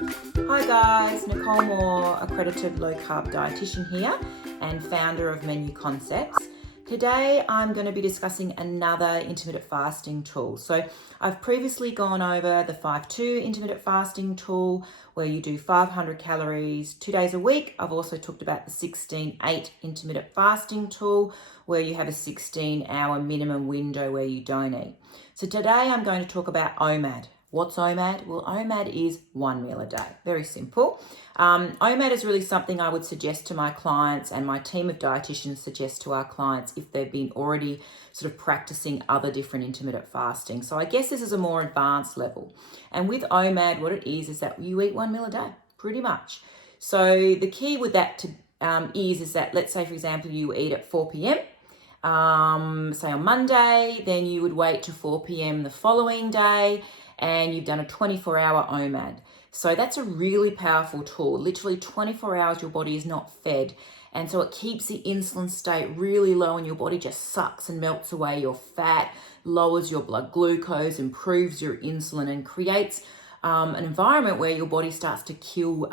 Hi guys, Nicole Moore, Accredited Low Carb Dietitian here and founder of Menuconcepts. Today I'm going to be discussing another intermittent fasting tool. So I've previously gone over the 5-2 intermittent fasting tool where you do 500 calories 2 days a week. I've also talked about the 16-8 intermittent fasting tool where you have a 16-hour minimum window where you don't eat. So today I'm going to talk about OMAD. What's OMAD? Well, OMAD is 1 meal a day. Very simple. OMAD is really something I would suggest to my clients, and my team of dietitians suggest to our clients if they've been already sort of practicing other different intermittent fasting. So I guess this is a more advanced level. And with OMAD, what it is that you eat 1 meal a day, pretty much. So the key with that is that, let's say, for example, you eat at 4 p.m., say on Monday, then you would wait to 4 p.m. the following day, and you've done a 24-hour OMAD. So that's a really powerful tool. Literally 24 hours your body is not fed. And so it keeps the insulin state really low and your body just sucks and melts away your fat, lowers your blood glucose, improves your insulin, and creates an environment where your body starts to kill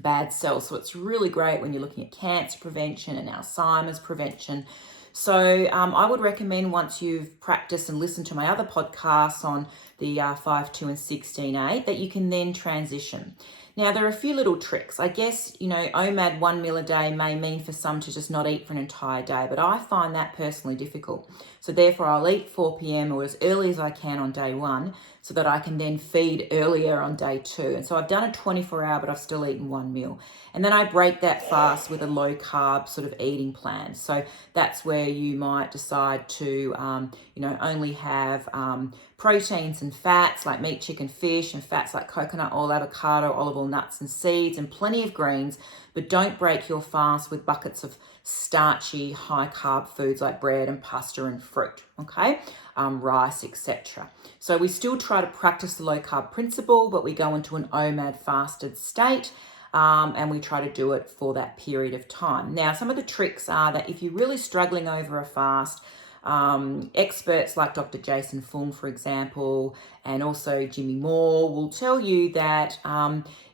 bad cells. So it's really great when you're looking at cancer prevention and Alzheimer's prevention. So I would recommend, once you've practiced and listened to my other podcasts on the 5-2 and 16-8, that you can then transition. Now, there are a few little tricks. I guess, OMAD 1 meal a day may mean for some to just not eat for an entire day, but I find that personally difficult. So therefore, I'll eat 4 p.m. or as early as I can on day one so that I can then feed earlier on day two. And so I've done a 24-hour, but I've still eaten 1 meal. And then I break that fast with a low carb sort of eating plan. So that's where you might decide to, only have proteins and fats like meat, chicken, fish, and fats like coconut oil, avocado, olive oil, nuts and seeds, and plenty of greens, but don't break your fast with buckets of starchy, high carb foods like bread and pasta and fruit, okay? Rice, etc. So we still try to practice the low carb principle, but we go into an OMAD fasted state. And we try to do it for that period of time. Now, some of the tricks are that if you're really struggling over a fast, experts like Dr. Jason Fung, for example, and also Jimmy Moore will tell you that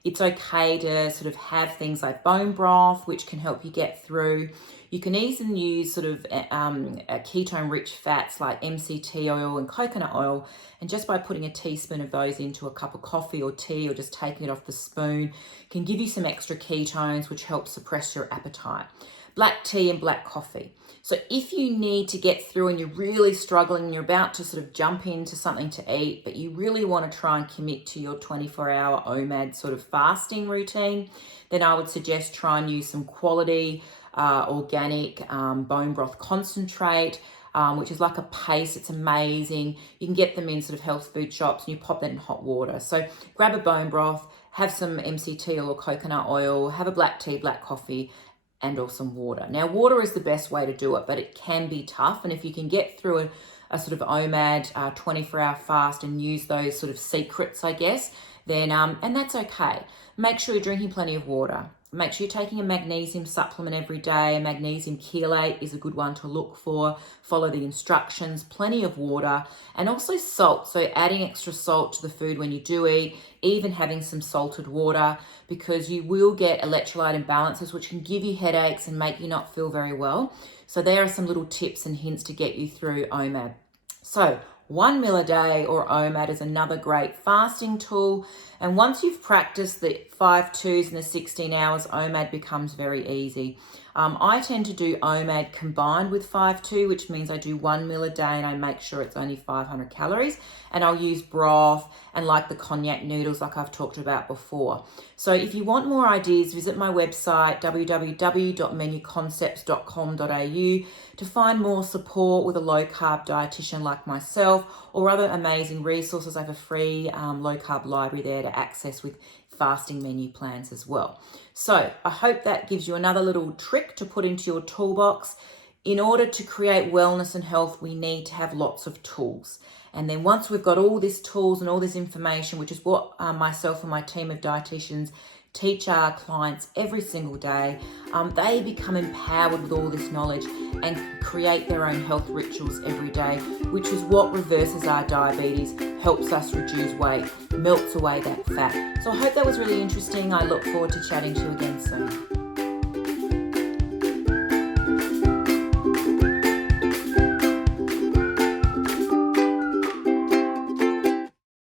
it's okay to sort of have things like bone broth, which can help you get through. You can even use sort of ketone-rich fats like MCT oil and coconut oil, and just by putting a teaspoon of those into a cup of coffee or tea, or just taking it off the spoon, can give you some extra ketones, which helps suppress your appetite. Black tea and black coffee. So if you need to get through and you're really struggling and you're about to sort of jump into something to eat, but you really want to try and commit to your 24-hour OMAD sort of fasting routine, then I would suggest try and use some quality organic bone broth concentrate, which is like a paste. It's amazing. You can get them in sort of health food shops, and you pop that in hot water. So grab a bone broth, have some MCT oil or coconut oil, have a black tea, black coffee, and or some water. Now, water is the best way to do it, but it can be tough. And if you can get through a sort of OMAD 24-hour fast and use those sort of secrets, I guess, then, and that's okay. Make sure you're drinking plenty of water. Make sure you're taking a magnesium supplement every day. A magnesium chelate is a good one to look for. Follow the instructions, plenty of water, and also salt. So adding extra salt to the food when you do eat, even having some salted water, because you will get electrolyte imbalances, which can give you headaches and make you not feel very well. So there are some little tips and hints to get you through OMAD. So 1 meal a day, or OMAD, is another great fasting tool. And once you've practiced the 5-2s and the 16 hours, OMAD becomes very easy. I tend to do OMAD combined with 5-2, which means I do 1 meal a day and I make sure it's only 500 calories. And I'll use broth and like the cognac noodles like I've talked about before. So if you want more ideas, visit my website, www.menuconcepts.com.au, to find more support with a low carb dietitian like myself, or other amazing resources. I have a free low carb library there to access with fasting menu plans as well. So I hope that gives you another little trick to put into your toolbox. In order to create wellness and health, we need to have lots of tools. And then once we've got all these tools and all this information, which is what myself and my team of dietitians teach our clients every single day, they become empowered with all this knowledge and create their own health rituals every day, which is what reverses our diabetes, helps us reduce weight, melts away that fat. So I hope that was really interesting. I look forward to chatting to you again soon.